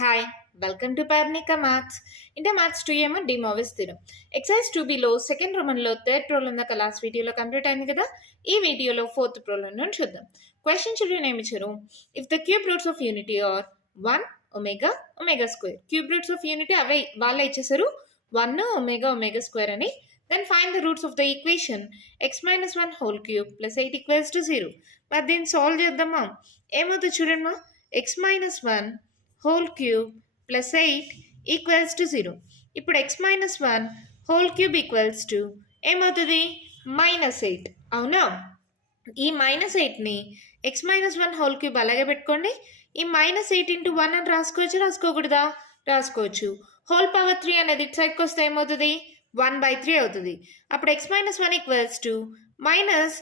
Hi, welcome to Parnika Maths. Into Maths-2A DeMoivre's Theorem. Exercise-2 below second Roman lo third problem the last video lo complete ayindi kada. Ee video lo fourth problem nu chuddam. Question children em icharu. If the cube roots of unity are 1 omega omega square. Cube roots of unity ave vaalla ichesaru 1 omega omega square ani. Then find the roots of the equation x minus 1 whole cube plus 8 equals to 0. But then solve చేద్దామా ఏమవుతుంది చూడండి x minus 1 whole cube plus 8 equals to 0. ఇప్పుడు x minus 1 whole cube equals to ఏమవుతుంది minus 8 అవునా ఈ minus 8ని x minus 1 whole cube అలాగే పెట్టుకోండి ఈ minus 8 into 1 అని రాసుకోకూడదా రాసుకోవచ్చు హోల్ పవర్ 3 అనేది ఇటు సైడ్కి వస్తే ఏమవుతుంది 1/3 అవుతుంది అప్పుడు x minus 1 equals to minus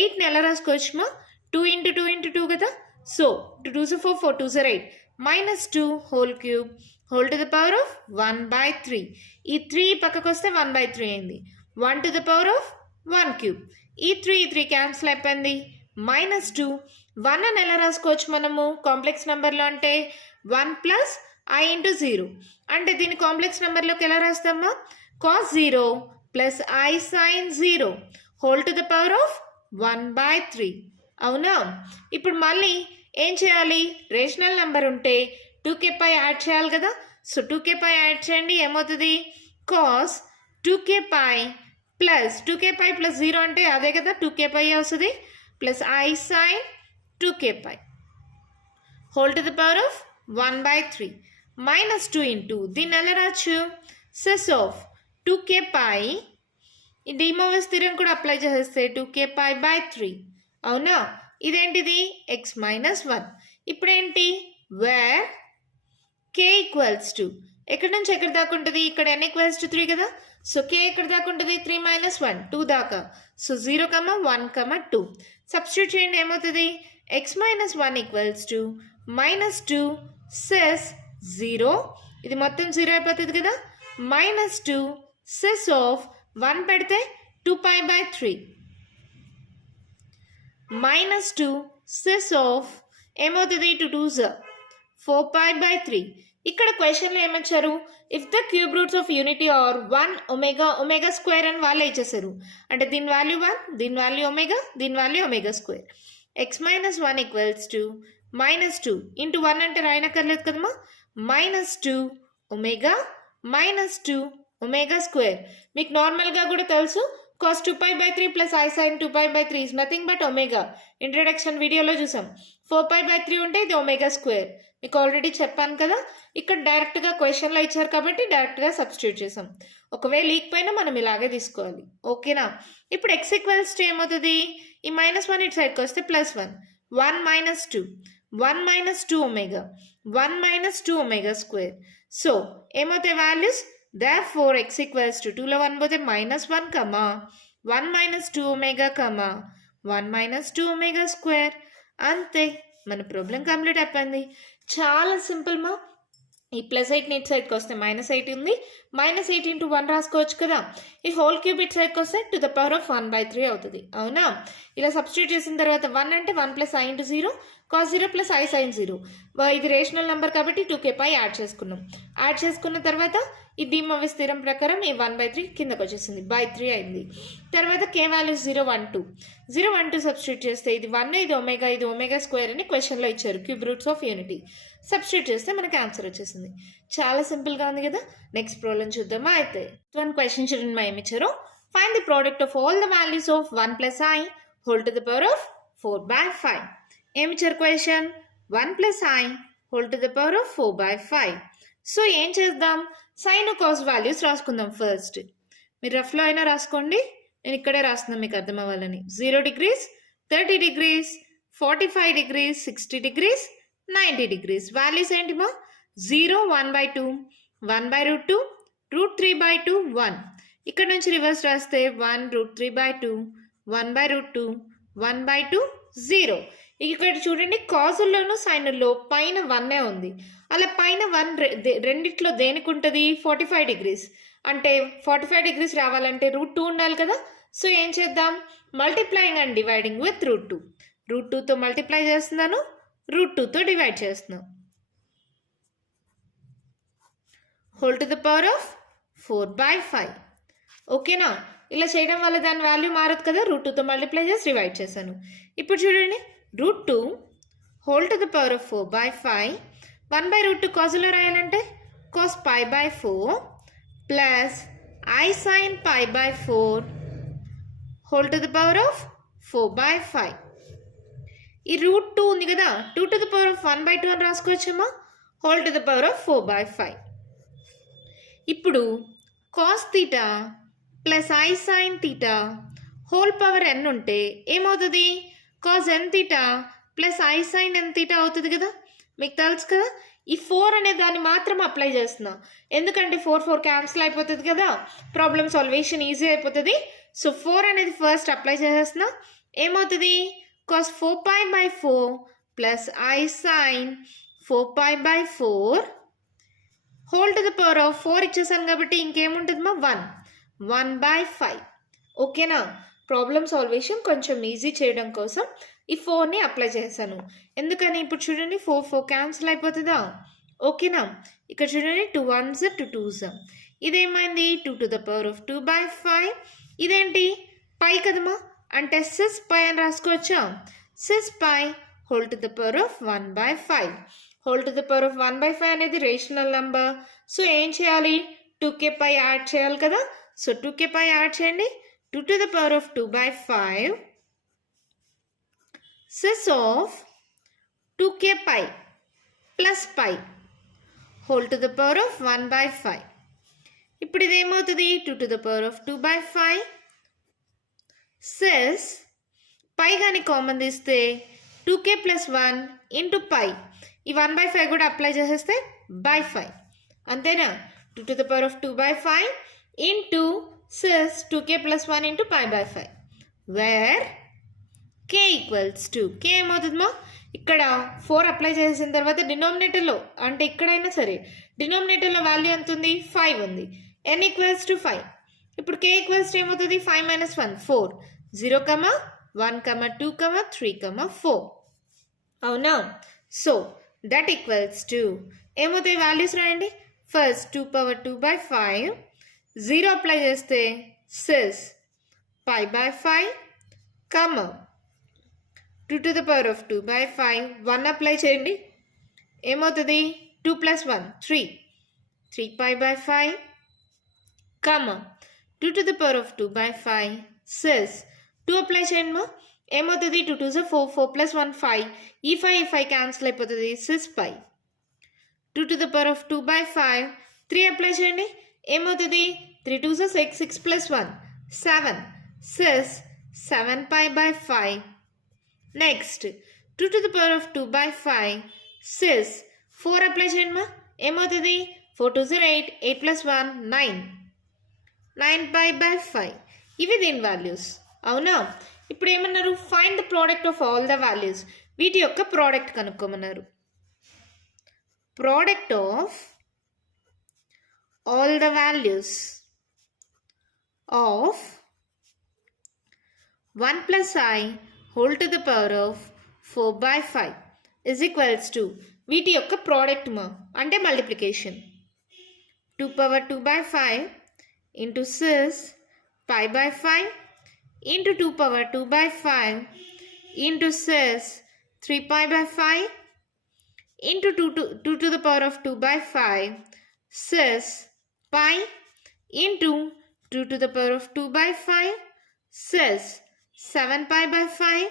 8ని ఎలా రాసుకోవచ్చుమా 2 into 2 into 2 కదా so 2 2s 4 4 2s 8 minus 2 whole cube whole to the power of 1/3 ఈ 3 పక్కకు వస్తే 1/3 అయింది 1 to the power of 1 cube ఈ 3 క్యాన్సిల్ అయిపోయింది minus 2 1 అని ఎలా రాసుకోవచ్చు మనము కాంప్లెక్స్ నెంబర్లో అంటే 1 plus I into 0 అంటే దీన్ని కాంప్లెక్స్ నెంబర్లోకి ఎలా రాస్తామా cos 0 plus I sin 0 whole to the power of 1/3 అవునా ఇప్పుడు మళ్ళీ ఏం చేయాలి రేషనల్ నెంబర్ ఉంటే 2k పై యాడ్ చేయాలి కదా సో 2k పై యాడ్ చేయండి ఏమవుతుంది cos 2k pi plus 2k pi plus 0 అంటే అదే కదా 2k పై వస్తుంది plus I sin 2k pi whole to the power of 1/3 minus 2 into దీన్ని ఎలా రాచ్చు సెస్ ఆఫ్ 2k పై ఈ DeMoivre's థియరం కూడా అప్లై చేస్తే 2k పై బై 3 అవునా ఇదేంటిది x minus 1 ఇప్పుడేంటి వేర్ k ఈక్వల్స్ టు ఎక్కడి నుంచి ఎక్కడి దాకా ఉంటుంది ఇక్కడ n ఈక్వల్స్ టు 3 కదా సో k ఎక్కడి దాకా ఉంటుంది 3 minus 1 2 దాకా సో 0 1 2 సబ్స్టిట్యూట్ చేయండి ఏమవుతుంది x minus 1 equals to minus 2 సెస్ 0 ఇది మొత్తం 0 అయిపోతుంది కదా minus 2 సెస్ ఆఫ్ 1 పెడితే 2π/3 minus 2 సెస్ ఆఫ్ ఏమవుతుంది 2 2s 4π/3 ఇక్కడ క్వశ్చన్లో ఏమొచ్చారు if the cube roots of unity are 1 omega square అని వాళ్ళే ఇచ్చేసారు అంటే దీని వాల్యూ 1 దీని వాల్యూ ఒమేగా దీని value omega square x minus 1 equals to minus 2 into 1 అంటే రాయనక్కర్లేదు కదమ్మా minus 2 omega minus 2 omega square మీకు నార్మల్గా కూడా తెలుసు cos 2π/3 plus I sin 2π/3 is nothing but omega. Introduction వీడియోలో చూసాం 4π/3 ఉంటే ఇది ఒమేగా స్క్వేర్ మీకు ఆల్రెడీ చెప్పాను కదా ఇక్కడ డైరెక్ట్గా క్వశ్చన్లో ఇచ్చారు కాబట్టి డైరెక్ట్గా సబ్స్టిట్యూట్ చేసాం ఒకవేళ లేకపోయినా మనం ఇలాగే తీసుకోవాలి ఓకేనా ఇప్పుడు x ఈక్వల్స్ టు ఏమవుతుంది ఈ -1 ఇటు సైడ్కి వస్తే +1 1 minus 2 1 minus 2 omega 1 minus 2 omega square so ఏమవుతాయి values therefore x equals to 2 లో 1 పోతే -1 comma 1 minus 2 omega comma 1 minus 2 omega square అంతే మన ప్రాబ్లం కంప్లీట్ అయిపోయింది చాలా సింపుల్ మా ఈ +8 ఇటు సైడ్కి వస్తే -8 ఉంది -8 into 1 రాసుకోవచ్చు కదా ఈ హోల్ క్యూబ్ ఇటు సైడ్కి వస్తే టు ద పవర్ ఆఫ్ 1/3 అవుతుంది అవునా ఇలా సబ్స్టిట్యూట్ చేసిన తర్వాత 1 అంటే 1 plus I into 0 cos 0 plus I sin 0 ఇది రేషనల్ నెంబర్ కాబట్టి 2k పై యాడ్ చేసుకున్నాం యాడ్ చేసుకున్న తర్వాత ఈ DeMoivre's థియరం ప్రకారం ఈ 1/3 కిందకు వచ్చేసింది బై 3 అయింది తర్వాత k వాల్యూస్ 0 1 2 సబ్స్టిట్యూట్ చేస్తే ఇది 1 ఇది ఒమేగా స్క్వేర్ అని క్వశ్చన్లో ఇచ్చారు cube roots of unity substitute చేస్తే మనకి ఆన్సర్ వచ్చేసింది చాలా సింపుల్గా ఉంది కదా నెక్స్ట్ ప్రాబ్లం చూద్దామా అయితే వన్ క్వశ్చన్ చూడండి మా ఏమి ఇచ్చారు find the product of all the values of 1 plus I whole to the power of 4/5 ఏమి ఇచ్చారు question 1 plus I whole to the power of 4/5 so ఏం చేద్దాం సైన్ కాస్ వాల్యూస్ రాసుకుందాం ఫస్ట్ మీరు రఫ్లో అయినా రాసుకోండి నేను ఇక్కడే రాస్తున్నాను మీకు అర్థం అవ్వాలని 0 degrees 30 degrees 45 degrees 60 degrees 90 degrees values ఏంటి మా 0 1/2 1/√2 √3/2 1 ఇక్కడ నుంచి రివర్స్ రాస్తే 1 √3/2 1/√2 1/2 0 ఇక్కడ చూడండి కాజుల్లోనూ సైనుల్లో పైన 1 ఉంది అలా పైన 1 రెండిట్లో దేనికి ఉంటుంది 45 degrees అంటే 45 degrees రావాలంటే √2 ఉండాలి కదా సో ఏం చేద్దాం మల్టిప్లయింగ్ అండ్ డివైడింగ్ విత్ √2 తో మల్టిప్లై చేస్తున్నాను √2తో డివైడ్ చేస్తున్నాను whole to the power of 4/5. ఓకేనా? ఇలా చేయడం వల్ల దాని వాల్యూ మారదు కదా, √2తో మల్టిప్లై చేసి డివైడ్ చేశాను. ఇప్పుడు చూడండి, √2 whole to the power of 4/5 1/√2 కాజులో రాయాలంటే cos π/4 plus I sin π/4 whole to the power of 4/5. ఈ √2 ఉంది కదా, 2 టు ద పవర్ ఆఫ్ 1/2 అని రాసుకోవచ్చమ్మా, whole to the power of 4/5. ఇప్పుడు cos θ plus I sin θ whole power n ఉంటే ఏమవుతుంది? cos nθ plus I sin nθ అవుతుంది కదా, మీకు తెలుసు కదా. ఈ 4 అనే దాన్ని మాత్రం అప్లై చేస్తున్నా, ఎందుకంటే 4 క్యాన్సిల్ అయిపోతుంది కదా, ప్రాబ్లమ్ సాల్వేషన్ ఈజీ అయిపోతుంది. సో 4 అనేది ఫస్ట్ అప్లై చేసేస్తున్నా. ఏమవుతుంది? cos 4π/4 plus I sin 4π/4 whole to the power of 4 ఇచ్చేసాను కాబట్టి ఇంకేముంటుందమ్మా 1/5. ఓకేనా? ప్రాబ్లమ్ సాల్వేషన్ కొంచెం ఈజీ చేయడం కోసం ఈ 4ని అప్లై చేశాను. ఎందుకని ఇప్పుడు చూడండి 4 క్యాన్సిల్ అయిపోతుందా? ఓకేనా? ఇక్కడ చూడండి 2 1s 2 2s. ఇదేమైంది 2 టు ద పవర్ ఆఫ్ 2/5. ఇదేంటి పై కదమ్మా, అంటే సిస్ పై అని రాసుకోవచ్చా? Cis pi whole to the power of 1/5. Whole to the power of 1/5 అనేది రేషనల్ నెంబర్. సో ఏం చేయాలి? 2k పై యాడ్ చేయాలి కదా. సో 2k పై యాడ్ చేయండి. 2 to the power of 2/5 sis of 2k pi plus pi whole to the power of 1/5. ఇప్పుడు ఇది ఏమవుతుంది? 2 to the power of 2/5 cis pi కానీ కామన్ తీస్తే 2k ప్లస్ 1 ఇంటూ పై, ఈ 1/5 కూడా అప్లై చేసేస్తే /5. అంతేనా? 2 to the power of 2/5 into cis 2k plus 1 into π/5 where k equals to k ఏమవుతుందమ్మా? ఇక్కడ 4 అప్లై చేసిన తర్వాత డినామినేటర్లో, అంటే ఇక్కడైనా సరే డినామినేటర్లో వాల్యూ ఎంత ఉంది? 5 ఉంది. n equals to 5. ఇప్పుడు k ఈక్వల్స్ టు ఏమవుతుంది? 5 - 1 4 0, 1, 2, 3, 4. అవునా? సో దట్ ఈక్వల్స్ టు ఏమవుతాయి? వాల్యూస్ రాయండి. ఫస్ట్ 2 పవర్ 2/5 0 అప్లై చేస్తే cis π/5 2 to the power of 2/5 1 apply చేయండి. ఏమవుతుంది? 2 plus 1 3 3π/5 2 to the power of 2/5 cis 2 apply చేయండి మా. ఏమవుతుంది? 2 2s 4 4 ప్లస్ 1 5, ఈ 5 క్యాన్సిల్ అయిపోతుంది. Cis pi 2 to the power of 2/5 3 apply చేయండి. ఏమవుతుంది? 3 2s 6 6 plus 1 7 cis 7π/5. Next 2 to the power of 2/5 cis 4 apply చేయండి మా. ఏమవుతుంది? 4 2s 8 8 ప్లస్ 1 9 9π/5. ఇవి దీని వాల్యూస్. అవునా? ఇప్పుడు ఏమన్నారు? Find the product of all the values. వీటి యొక్క ప్రోడక్ట్ కనుక్కోమన్నారు. Product of all the values of 1 plus I whole to the power of 4/5 is equals to, వీటి యొక్క ప్రోడక్ట్ మా, అంటే multiplication. 2 power 2/5 into cis π/5 into 2 power 2/5 into cis 3π/5 into 2 to the power of 2/5 cis pi into 2 to the power of 2/5 cis 7π/5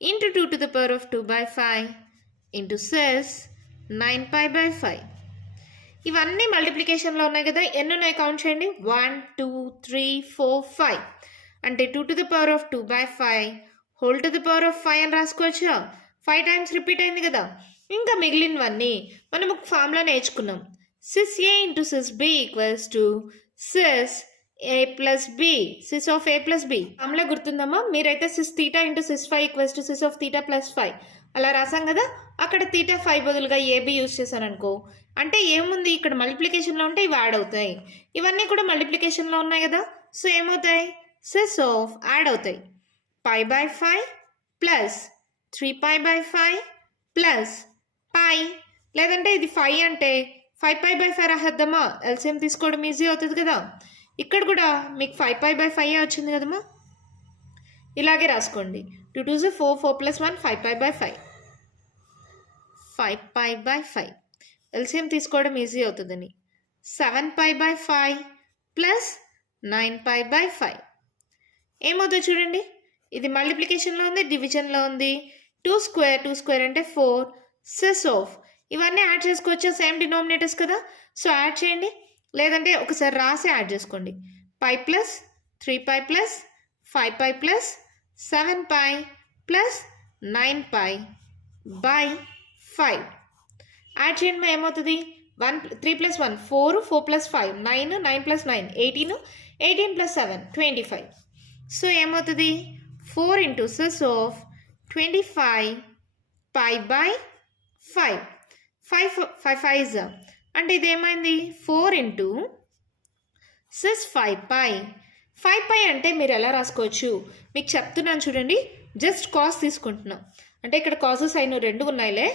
into 2 to the power of 2/5 into cis 9π/5. ఇవన్నీ మల్టిప్లికేషన్లో ఉన్నాయి కదా. ఎన్ని ఉన్నాయి count చేయండి. 1 2 3 4 5. అంటే 2 to the power of 2/5 whole to the power of 5 అని రాసుకోవచ్చా? 5 times repeat అయింది కదా. ఇంకా మిగిలినవన్నీ మనం ఒక ఫార్ములా నేర్చుకున్నాం. Cis A into cis B equals to cis A plus B, cis of A plus B. Formula గుర్తుందమ్మా? మీరైతే cis theta into cis 5 equals to cis of theta plus 5 అలా రాసాం కదా. అక్కడ తీటా 5 బదులుగా ఏబి యూజ్ చేశాను అనుకో, అంటే ఏముంది? ఇక్కడ మల్టిప్లికేషన్లో ఉంటే ఇవి యాడ్ అవుతాయి. ఇవన్నీ కూడా మల్టిప్లికేషన్లో ఉన్నాయి కదా. సో ఏమవుతాయి? సిస్ ఆఫ్ యాడ్ అవుతాయి. π/5 ప్లస్ 3π/5 ప్లస్ పై, లేదంటే ఇది 5 అంటే 5π/5 రాసేద్దామా? ఎల్సిఎం తీసుకోవడం ఈజీ అవుతుంది కదా. ఇక్కడ కూడా మీకు 5π/5 వచ్చింది కదమ్మా. ఇలాగే రాసుకోండి. 2 2s 4, 4 + 1 5π/5. 5π/5 ఎల్సిఎం తీసుకోవడం ఈజీ అవుతుందని. 7π/5 ప్లస్ 9π/5 ఏమవుతుంది చూడండి. ఇది మల్టిప్లికేషన్లో ఉంది, డివిజన్లో ఉంది. 2 స్క్వేర్ 2 స్క్వేర్ అంటే 4. సెస్ ఆఫ్ ఇవన్నీ యాడ్ చేసుకోవచ్చు, సేమ్ డినామినేటర్స్ కదా. సో యాడ్ చేయండి, లేదంటే ఒకసారి రాసి యాడ్ చేసుకోండి. π plus 3π plus 5π plus 7π plus 9π/5 add చేయండి. ఏమవుతుంది? 3 + 1 4, 4 + 5 9, 9 + 9 18, 18 + 7 25. సో ఏమవుతుంది? 4 into సెస్ ఆఫ్ 25π/5. 5 5 అంటే ఇదేమైంది? 4 into సెస్ 5π. 5π అంటే మీరు ఎలా రాసుకోవచ్చు మీకు చెప్తున్నాను చూడండి. జస్ట్ కాస్ తీసుకుంటున్నాం అంటే ఇక్కడ కాస్ సైన్ రెండు ఉన్నాయిలే,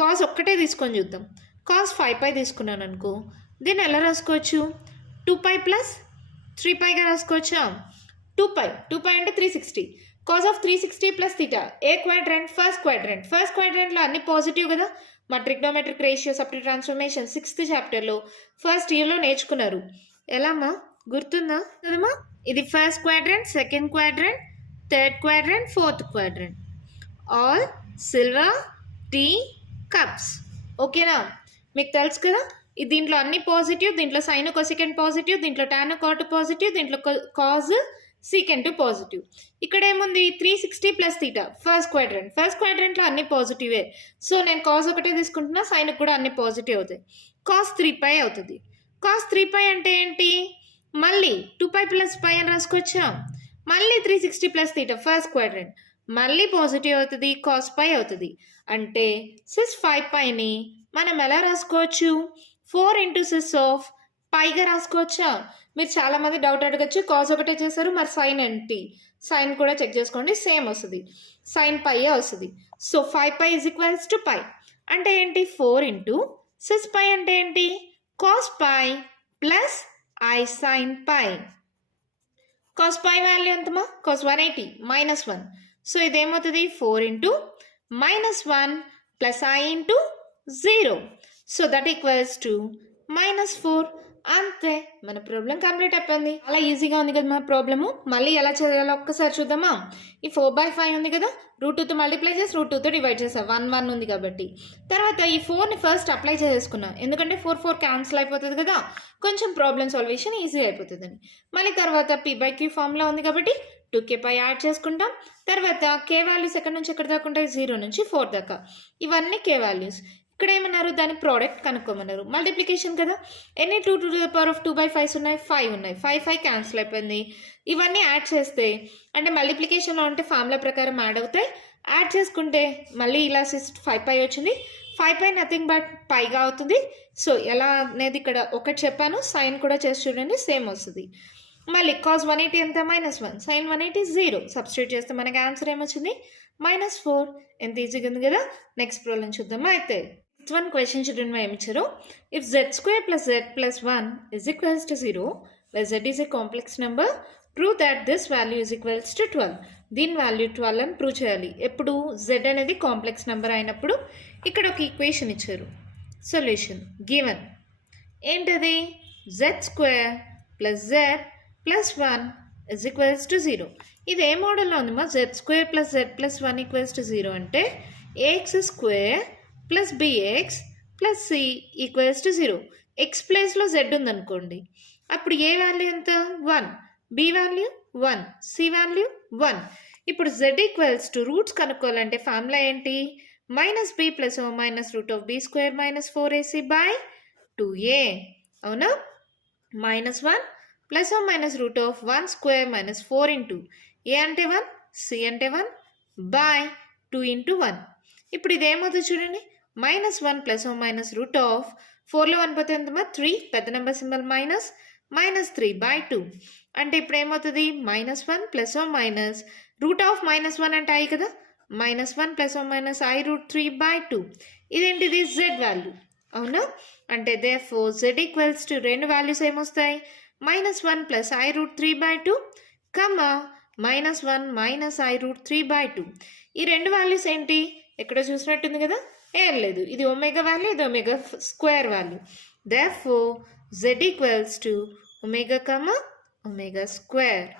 కాస్ ఒక్కటే తీసుకొని చూద్దాం. కాస్ 5π తీసుకున్నాను అనుకో, దీన్ని ఎలా రాసుకోవచ్చు? 2π + 3πగా రాసుకోవచ్చా? 2π అంటే 360. Cos of 360 + θ. ఏ క్వాడ్రంట్? First quadrant. ఫస్ట్ క్వాడ్రంట్లో అన్ని పాజిటివ్ కదా. మా trigonometric ratio substitute transformation 6th చాప్టర్లో ఫస్ట్ ఇయర్లో నేర్చుకున్నారు. ఎలామా గుర్తుందా కదమ్మా? ఇది first quadrant, second quadrant, third quadrant, fourth quadrant. All silver tea cups. ఓకేనా? మీకు తెలుసు కదా. దీంట్లో అన్ని పాజిటివ్, దీంట్లో సైన్ కొసెకండ్ పాజిటివ్, దీంట్లో టాన్ కాట్ పాజిటివ్, దీంట్లో కాజ్ సీకెంట్ పాజిటివ్. ఇక్కడ ఏముంది? 360 + θ. First quadrant. ఫస్ట్ క్వాడ్రంట్లో అన్ని పాజిటివే. సో నేను కాజ్ ఒకటే తీసుకుంటున్నా, సైన్ కూడా అన్ని పాజిటివ్ అవుతాయి. కాస్ 3π అవుతుంది. కాస్ 3π అంటే ఏంటి? మళ్ళీ 2π + π అని రాసుకోవచ్చా? మళ్ళీ 360 + θ ఫస్ట్ క్వాడ్రంట్, మళ్ళీ పాజిటివ్ అవుతుంది, కాస్ π అవుతుంది. అంటే సెస్ 5πని మనం ఎలా రాసుకోవచ్చు? 4 into సెస్ ఆఫ్ పైగా రాసుకోవచ్చా? మీరు చాలామంది డౌట్ అడగచ్చు, కాస్ ఒకటే చేశారు మరి సైన్ ఏంటి? సైన్ కూడా చెక్ చేసుకోండి, సేమ్ వస్తుంది, సైన్ π వస్తుంది. సో 5π = π అంటే ఏంటి? 4 into సెస్ π అంటే ఏంటి? Cos π plus I sin π. Cos π value ఎంతమా? కాస్ 180 -1. సో ఇదేమవుతుంది? 4 into -1 + I into 0. So that equals to -4. అంతే, మన ప్రాబ్లం కంప్లీట్ అయిపోయింది. అలా ఈజీగా ఉంది కదా మన ప్రాబ్లము. మళ్ళీ ఎలా చేయాలో ఒక్కసారి చూద్దామా? ఈ 4/5 ఉంది కదా, √2తో మల్టిప్లై చేసి √2తో డివైడ్ చేసా. 1 1 ఉంది కాబట్టి. తర్వాత ఈ 4ని ఫస్ట్ అప్లై చేసేసుకున్నా, ఎందుకంటే 4 4 క్యాన్సిల్ అయిపోతుంది కదా, కొంచెం ప్రాబ్లం సాల్వేషన్ ఈజీ అయిపోతుందని. మళ్ళీ తర్వాత p/q ఫార్ములా ఉంది కాబట్టి 2k/π యాడ్ చేసుకుంటాం. తర్వాత k వాల్యూస్ ఎక్కడి నుంచి ఎక్కడ దాకా ఉంటాయి? 0 నుంచి 4 దాకా. ఇవన్నీ k వాల్యూస్. ఇక్కడ ఏమన్నారు? దాని ప్రోడక్ట్ కనుక్కోమన్నారు. మల్టిప్లికేషన్ కదా, ఎన్ని 2 to the power of 2/5 ఉన్నాయి? 5 ఉన్నాయి. 5 5 క్యాన్సిల్ అయిపోయింది. ఇవన్నీ యాడ్ చేస్తే అంటే మల్టిప్లికేషన్లో అంటే ఫార్ములా ప్రకారం యాడ్ అవుతాయి. యాడ్ చేసుకుంటే మళ్ళీ ఇలా 5π వచ్చింది. 5π నథింగ్ బట్ పైగా అవుతుంది. సో ఎలా అనేది ఇక్కడ ఒకటి చెప్పాను, సైన్ కూడా చేసి చూడండి, సేమ్ వస్తుంది. మళ్ళీ కాస్ 180 ఎంత? -1. సైన్ 180 0. సబ్స్టిట్యూట్ చేస్తే మనకి ఆన్సర్ ఏమొచ్చింది? -4. ఎంత ఈజీగా ఉంది కదా. నెక్స్ట్ ప్రాబ్లం చూద్దామా అయితే. నెక్స్ట్ వన్ క్వశ్చన్ చూడండి ఏమి ఇచ్చారు. If z² + z + 1 = 0, where z is a complex number, prove that this value is equals to 12. దీని వాల్యూ 12 అని ప్రూవ్ చేయాలి. ఎప్పుడు? z అనేది కాంప్లెక్స్ నెంబర్ అయినప్పుడు. ఇక్కడ ఒక ఈక్వేషన్ ఇచ్చారు. సొల్యూషన్ గివెన్ ఏంటది? z² + z + 1 = 0. ఇది ఏ మోడల్లో ఉందమ్మా? z² + z + 1 = 0 అంటే ax² + bx + c = 0. x ప్లేస్లో z ఉందనుకోండి, అప్పుడు ఏ వాల్యూ ఎంత? 1, b వాల్యూ 1, c వాల్యూ 1. ఇప్పుడు z = రూట్స్ కనుక్కోవాలంటే ఫార్ములా ఏంటి? -b ± √b² - 4ac/2a. అవునా? -1 ± √1² - 4 into a అంటే 1, c అంటే 1 / 2 into 1. ఇప్పుడు ఇదేమవుతుంది చూడండి. -1 ± √4లో 1 పోతే ఎంతమా? 3, పెద్ద నెంబర్ సింబల్ -3/2. అంటే ఇప్పుడు ఏమవుతుంది? -1 ± √-1 అంటే i కదా, -1 ± i √3/2. ఇదేంటిది? z value. అవునా? అంటే therefore z ఈక్వల్స్ టు రెండు వాల్యూస్ ఏమొస్తాయి? -1 ప్లస్ i√3/2 -1 మైనస్ i√3/2. ఈ రెండు వాల్యూస్ ఏంటి? ఎక్కడ చూసినట్టుంది కదా, ఏం లేదు, ఇది ఒమేగా వాల్యూ, ఇది omega square value. therefore z equals to omega omega square.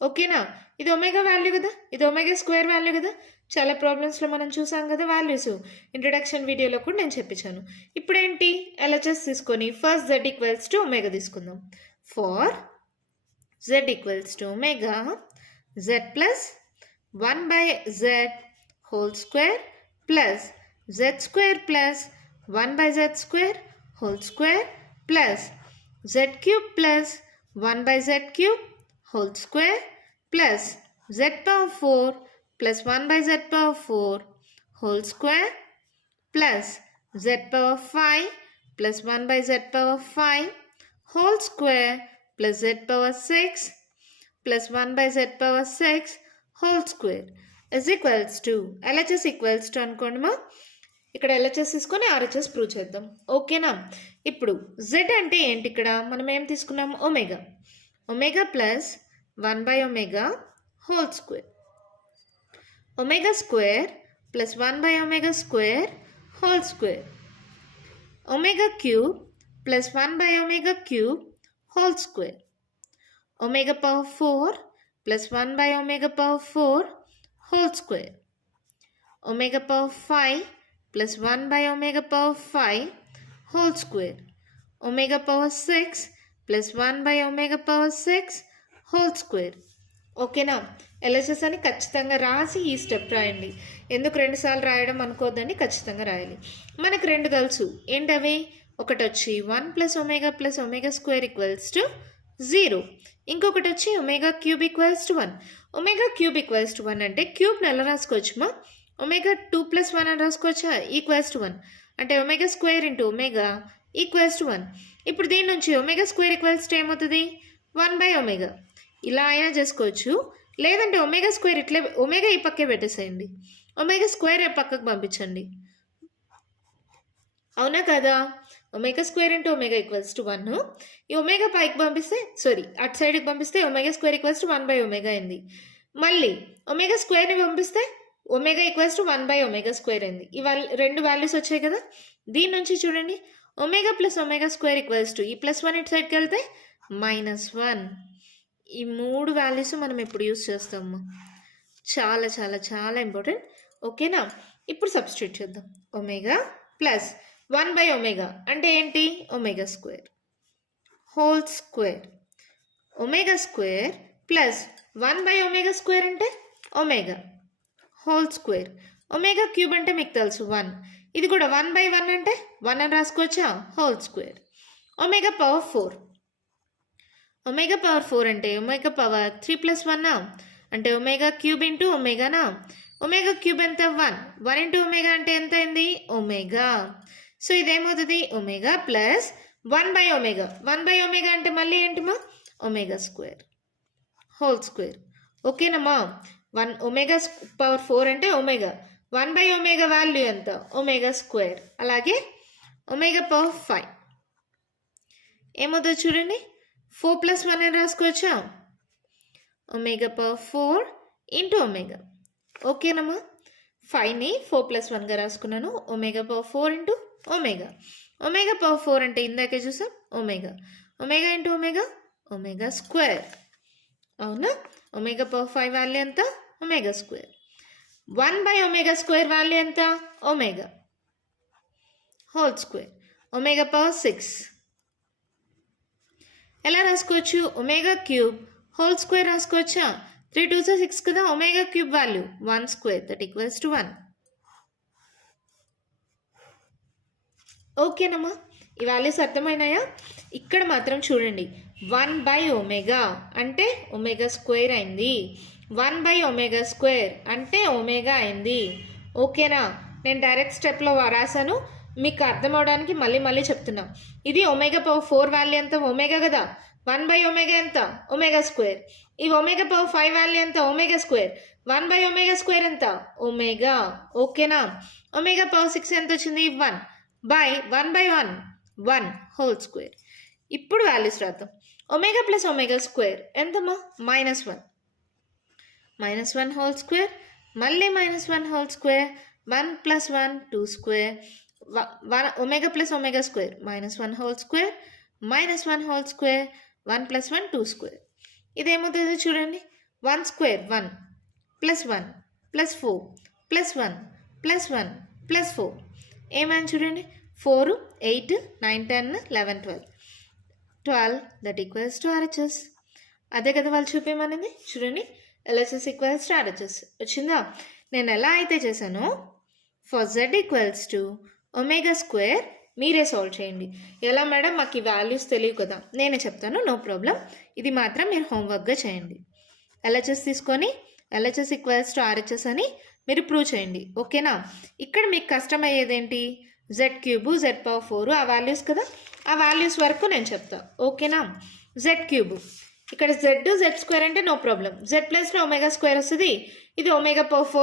ఓకేనా? ఇది ఒమేగా వాల్యూ కదా, ఇది ఒమేగా స్క్వేర్ వాల్యూ కదా. చాలా ప్రాబ్లమ్స్లో మనం చూసాం కదా వాల్యూస్, ఇంట్రడక్షన్ వీడియోలో కూడా నేను చెప్పించాను. ఇప్పుడు ఏంటి, ఎల్హెచ్ఎస్ తీసుకొని first z equals to omega తీసుకుందాం. For z equals to omega z plus 1/z whole square plus z square plus 1/z square whole square plus z cube plus 1/z cube whole square plus z power 4 plus 1/z power 4 whole square plus z power 5 plus 1/z power 5 whole square plus z power 6 plus 1/z power 6 whole square is equals to LHS equals to అనుకోండిమా. ఇక్కడ LHS తీసుకొని RHS prove చేద్దాం. ఓకేనా? ఇప్పుడు z అంటే ఏంటి, ఇక్కడ మనం ఏం తీసుకున్నాం, ఒమేగా. ఒమేగా ప్లస్ 1/ఒమేగా whole square, omega square plus 1/ఒమేగా square whole square, omega cube plus 1/ఒమేగా cube whole square, omega power 4 plus 1/ఒమేగా power 4 whole square, omega power 5 plus 1/ఒమేగా power 5 whole square, omega power 6 plus 1/ఒమేగా power 6 whole square. ఓకేనా? LHS అని ఖచ్చితంగా రాసి ఈ స్టెప్ రాయండి. ఎందుకు రెండుసార్లు రాయడం అనుకోవద్దండి, ఖచ్చితంగా రాయాలి. మనకు రెండు తెలుసు, ఏంటవి? ఒకటి వచ్చి 1 plus omega square equals to 0, ఇంకొకటి వచ్చి omega cube equals to 1. Omega cube equals to 1 అంటే క్యూబ్ని ఎలా రాసుకోవచ్చుమా? ఒమేగా 2 ప్లస్ 1 అని రాసుకోవచ్చా? ఈక్వల్స్ టు 1 అంటే omega square into omega equals to 1. ఇప్పుడు దీని నుంచి ఒమేగా స్క్వేర్ ఈక్వల్స్ టు ఏమవుతుంది? 1/ఒమేగా. ఇలా అయినా చేసుకోవచ్చు, లేదంటే ఒమేగా స్క్వేర్ ఇట్లే ఒమేగా ఈ పక్కే పెట్టేసేయండి, ఒమేగా స్క్వేర్ పక్కకు పంపించండి. అవునా కదా? Omega square into omega equals to 1. ఈ ఒమేగా పైకి పంపిస్తే, సారీ అటు సైడ్కి పంపిస్తే ఒమేగా స్క్వేర్ ఈక్వల్స్ టు 1/ఒమేగా అయింది. మళ్ళీ ఒమేగా స్క్వేర్ని పంపిస్తే ఒమేగా ఈక్వల్స్ టు 1/ఒమేగా స్క్వేర్ అయింది. ఇవాళ రెండు వాల్యూస్ వచ్చాయి కదా. దీని నుంచి చూడండి, omega plus omega square equals to, ఈ +1 ఇటు సైడ్కి వెళ్తే -1. ఈ మూడు వాల్యూస్ మనం ఇప్పుడు యూస్ చేస్తాము, చాలా చాలా చాలా ఇంపార్టెంట్. ఓకేనా? ఇప్పుడు సబ్స్టిట్యూట్ చేద్దాం. ఒమేగా ప్లస్ 1/ఒమేగా అంటే ఏంటి? Omega square whole square, omega square plus 1/ఒమేగా స్క్వేర్ అంటే omega whole square, omega cube అంటే మీకు తెలుసు 1, ఇది కూడా 1/1 అంటే 1 అని రాసుకోవచ్చా? Whole square, omega power 4, omega power 4 అంటే ఒమేగా పవర్ 3 + 1 అంటే ఒమేగా క్యూబ్ ఇంటూ ఒమేగానా. ఒమేగా క్యూబ్ ఎంత? 1 ఇంటూ ఒమేగా అంటే ఎంత అయింది? ఒమేగా. సో ఇదేమవుతుంది? ఒమేగా ప్లస్ 1/ఒమేగా. 1/ఒమేగా అంటే మళ్ళీ ఏంటిమా? Omega square whole square. ఓకేనమ్మా? ఒమేగా పవర్ 4 అంటే ఒమేగా, 1/ఒమేగా వాల్యూ ఎంత? Omega square. అలాగే ఒమేగా పవర్ 5 ఏమవుతుంది చూడండి, 4 + 1 అని రాసుకోవచ్చా? ఒమేగా పవర్ 4 ఇంటూ ఒమేగా. ఓకేనమ్మా? 5ని 4 + 1గా రాసుకున్నాను. ఒమేగా పవర్ 4 ఇంటూ ఒమేగా. ఒమేగా పవర్ 4 అంటే ఇందాకే చూసాం omega, omega into omega omega square. అవునా? ఒమేగా పవర్ 5 వాల్యూ ఎంత? Omega square. 1/ఒమేగా స్క్వేర్ వాల్యూ ఎంత? Omega whole square. Omega power 6 ఎలా రాసుకోవచ్చు? ఒమేగా క్యూబ్ హోల్ స్క్వేర్ రాసుకోవచ్చా? 3 × 2 = 6 కదా. Omega cube value 1² that equals to 1. ఓకేనమ్మా? ఈ వాల్యూస్ అర్థమైనాయా? ఇక్కడ మాత్రం చూడండి, 1/ఒమేగా అంటే ఒమేగా స్క్వేర్ అయింది, 1/ఒమేగా స్క్వేర్ అంటే ఒమేగా అయింది. ఓకేనా? నేను డైరెక్ట్ స్టెప్లో రాశాను, మీకు అర్థం అవడానికి మళ్ళీ చెప్తున్నా. ఇది ఒమేగా పవర్ 4 వాల్యూ ఎంత? ఒమేగా కదా. 1/ఒమేగా ఎంత? Omega square. ఈ ఒమేగా పవర్ 5 వాల్యూ ఎంత? Omega square. 1/ఒమేగా స్క్వేర్ ఎంత? ఒమేగా. ఓకేనా? ఒమేగా పవర్ 6 ఎంత వచ్చింది? 1. By 1 whole square. ఇప్పుడు వాల్యూస్ రాద్దాం. ఒమేగా ప్లస్ ఒమేగా స్క్వేర్ ఎంతమ్మా? -1 హోల్ స్క్వేర్, మళ్ళీ -1 whole square, 1 + 1 2 square, omega plus omega square -1 whole square, -1 whole square, 1 + 1 2 square. ఇదేమవుతుంది చూడండి. 1 స్క్వేర్ 1 + 1 + 4 + 1 + 1 + 4 ఏమైంది చూడండి. 4 8 9 10 11 12 దట్ ఈక్వల్స్ టు RHS. అదే కదా వాళ్ళు చూపించమనేది. చూడండి, LHS ఈక్వల్స్ టు RHS వచ్చిందా? నేను ఎలా అయితే చేశానో for Z equals to omega square మీరే సాల్వ్ చేయండి. ఎలా మేడం, మాకు ఈ వాల్యూస్ తెలియవు కదా, నేనే చెప్తాను, నో ప్రాబ్లం. ఇది మాత్రం మీరు హోంవర్క్గా చేయండి. LHS తీసుకొని LHS ఈక్వల్స్ టు RHS అని మీరు ప్రూవ్ చేయండి. ఓకేనా? ఇక్కడ మీకు కష్టమయ్యేదేంటి? Z³ Z⁴ ఆ వాల్యూస్ కదా, ఆ వాల్యూస్ వరకు నేను చెప్తా. ఓకేనా? Z³ ఇక్కడ Z² అంటే నో ప్రాబ్లం. Z ప్లస్లో ఒమేగా స్క్వేర్ వస్తుంది, ఇది ω⁴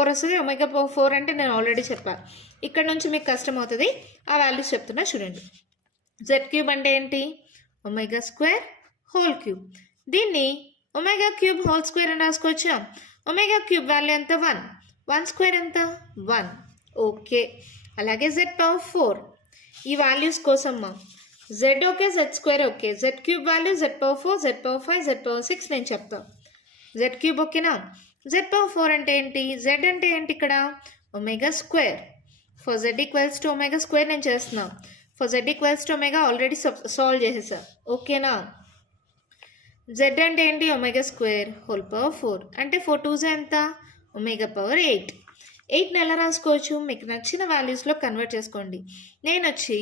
వస్తుంది. ω⁴ అంటే నేను ఆల్రెడీ చెప్పాను. ఇక్కడ నుంచి మీకు కష్టం అవుతుంది, ఆ వాల్యూస్ చెప్తున్నా చూడండి. Z³ అంటే ఏంటి? ω² హోల్ క్యూబ్. దీన్ని ω³ హోల్ స్క్వేర్ అని రాసుకోవచ్చా? ω³ వాల్యూ ఎంత? 1 స్క్వేర్ ఎంత? 1. ఓకే. అలాగే Z⁴ ఈ వాల్యూస్ కోసం Z okay, Z² okay, Z³ value Z⁴, Z⁴ Z⁴ నేను చెప్తాను. Z³ ఓకేనా? Z⁴ అంటే ఏంటి? Z అంటే ఏంటి ఇక్కడ? ω². ఫర్ Z ఈక్వల్స్ టు ω² నేను చేస్తున్నా. For Z equals to omega already solve చేసేసా. ఓకేనా? Z అంటే ఏంటి? ω² హోల్ పవర్ 4 అంటే 4 2s ఎంత? ω⁴8. 8ని ఎలా రాసుకోవచ్చు? మీకు నచ్చిన వాల్యూస్లో కన్వర్ట్ చేసుకోండి. నేను వచ్చి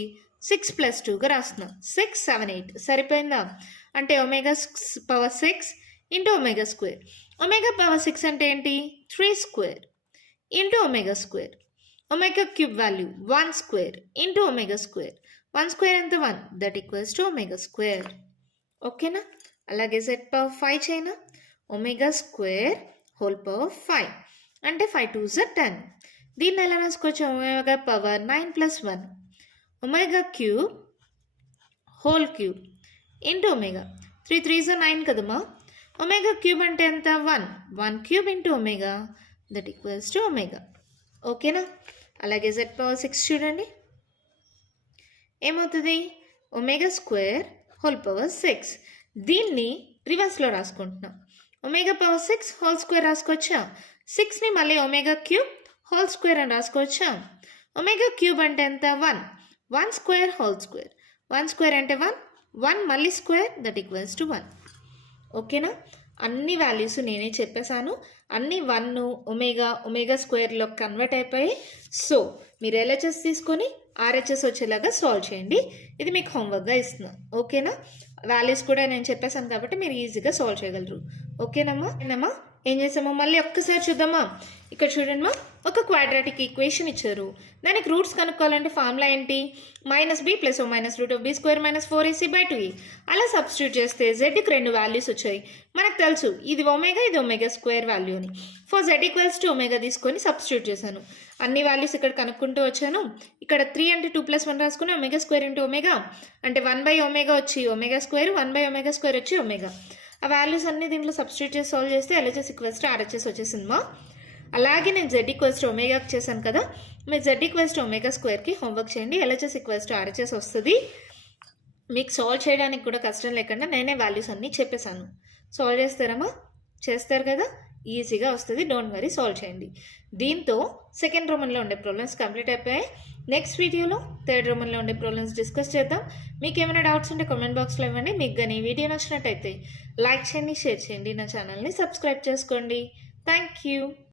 6 + 2గా రాస్తున్నా. 6 7 8 సరిపోయిందా? అంటే ω⁴6 ఇంటూ ω². ω⁴6 అంటే ఏంటి? 3 square into ω². ω³ value 1 square into ω². 1 square ఎంత? 1 దట్ ఈక్వల్స్ టు ω². ఓకేనా? అలాగే Z⁵ చేయనా? ω² హోల్ పవర్ 5 అంటే 5 2s 10. దీన్ని ఎలా రాసుకోవచ్చు? ω⁴9 + 1 ω³ హోల్ క్యూబ్ ఇంటూ ω. 3 3s 9 కదమ్మా. ω³ అంటే ఎంత? 1 ఇంటూ ω దట్ ఈక్వల్స్ టు ω. ఓకేనా? అలాగే Z⁴6 చూడండి ఏమవుతుంది? ω² హోల్ పవర్ 6. దీన్ని రివర్స్లో రాసుకుంటున్నాం. ω⁴6 హోల్ స్క్వేర్ రాసుకోవచ్చా? 6ని మళ్ళీ ω³ హోల్ స్క్వేర్ అని రాసుకోవచ్చా? ω³ అంటే ఎంత? 1 స్క్వేర్ హోల్ స్క్వేర్. 1 స్క్వేర్ అంటే 1 మళ్ళీ స్క్వేర్ దట్ ఈక్వల్స్ టు 1. ఓకేనా? అన్ని వాల్యూస్ నేనే చెప్పేశాను. అన్ని 1 ω² కన్వర్ట్ అయిపోయి. సో మీరు LHS తీసుకొని RHS వచ్చేలాగా సాల్వ్ చేయండి. ఇది మీకు హోంవర్క్గా ఇస్తున్నా. ఓకేనా? వాల్యూస్ కూడా నేను చెప్పేశాను కాబట్టి మీరు ఈజీగా సాల్వ్ చేయగలరు. ఓకేనమ్మా? ఏం చేసామో మళ్ళీ ఒక్కసారి చూద్దామా? ఇక్కడ చూడండి, ఒక క్వాడ్రాటిక్ ఈక్వేషన్ ఇచ్చారు. దానికి రూట్స్ కనుక్కోవాలంటే ఫార్ములా ఏంటి? -b + O -√b² - 4ac/2e. అలా సబ్స్టిట్యూట్ చేస్తే Zకి 2 వాల్యూస్ వచ్చాయి. మనకు తెలుసు ఇది ఒమేగా, ఇది ω² వాల్యూ అని. ఫర్ Z ఈక్వల్స్ టు ω తీసుకొని సబ్స్టిట్యూట్ చేశాను. అన్ని వాల్యూస్ ఇక్కడ కనుక్కుంటూ వచ్చాను. ఇక్కడ 3 అంటే 2 + 1 రాసుకుని ω² ఇంటూ ω అంటే 1/ω వచ్చి ω², 1/ω² వచ్చి ω. ఆ వాల్యూస్ అన్ని దీంట్లో సబ్స్టిట్యూట్ చేసి సాల్వ్ చేస్తే LHS ఈక్వల్స్ టు RHS వచ్చేసిందమ్మా. అలాగే నేను Z ఈక్వల్స్ టు ఒమేగాకి చేశాను కదా, మీరు Z ఈక్వల్స్ టు ω²కి హోంవర్క్ చేయండి. LHS ఈక్వల్స్ టు RHS వస్తుంది. మీకు సాల్వ్ చేయడానికి కూడా కష్టం లేకుండా నేనే వాల్యూస్ అన్నీ చెప్పేశాను. సాల్వ్ చేస్తారమ్మా? చేస్తారు కదా, ఈజీగా వస్తుంది. డోంట్ వరీ, సాల్వ్ చేయండి. దీంతో సెకండ్ రోమన్లో ఉండే ప్రాబ్లమ్స్ కంప్లీట్ అయిపోయాయి. నెక్స్ట్ వీడియోలో థర్డ్ రోమన్లో ఉండే ప్రాబ్లమ్స్ డిస్కస్ చేద్దాం. మీకు ఏమైనా డౌట్స్ ఉంటే కామెంట్ బాక్స్లో ఇవ్వండి. మీకు కానీ ఈ వీడియో నచ్చినట్టయితే లైక్ చేయండి, షేర్ చేయండి, నా ఛానల్ని సబ్స్క్రైబ్ చేసుకోండి. Thank you.